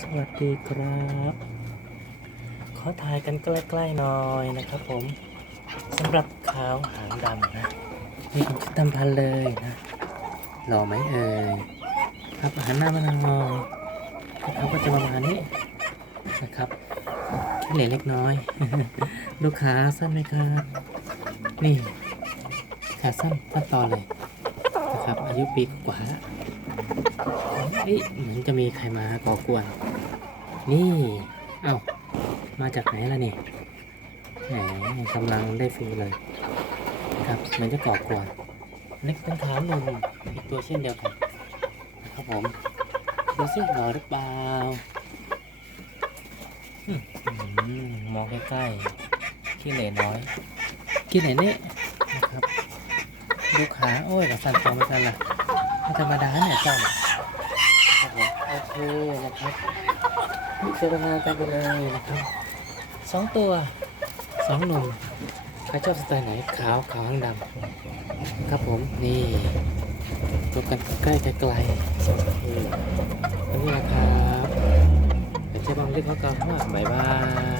สวัสดีครับ ขอถ่ายกันใกล้ๆหน่อยนะครับผมสำหรับขาวหางดำนะนี่เป็นชุดตำพันเลยนะหล่อไหมเอ่ยครับหันหน้ามาทางมองเขาก็จะประมาณนี้นะครับแค่เหลเล็กน้อย ลูกค้าสั้นไหมครับ นี่ขาสั้นสั้นต่อเลย นะครับ อายุปีกว่าแล้วเฮ้ยเหมือนจะมีใครมาก่อกวน นี่ เอ้า มาจากไหนล่ะนี่แหมกำลังได้ฟรีเลยครับเหมันจะก่อกวนเล็กเป็นขาวหนุ่มอีกตัวเช่นเดียวกันครับผมดูสิหล่อหรือเปล่าอมอืมมองใกล้ๆขี้เหร่น้อยขี้เหร่นี่นะครับ ดูขา โอ้ยกับสันตัวไม่สันล่ะไม่ธรรมดาเนี่ยจ้าเนี่ยครับผมโอเคนะครับพิจารณากันไปเลยนะครับสองตัวสองหนุ่มใครชอบสไตล์ไหนขาวขาวหางดำครับผมนี่ตัวกันใกล้ไกลๆอันนี้นะครับเดี๋ยวจ๊บังเรียกเขากันว่าบ๊ายบาย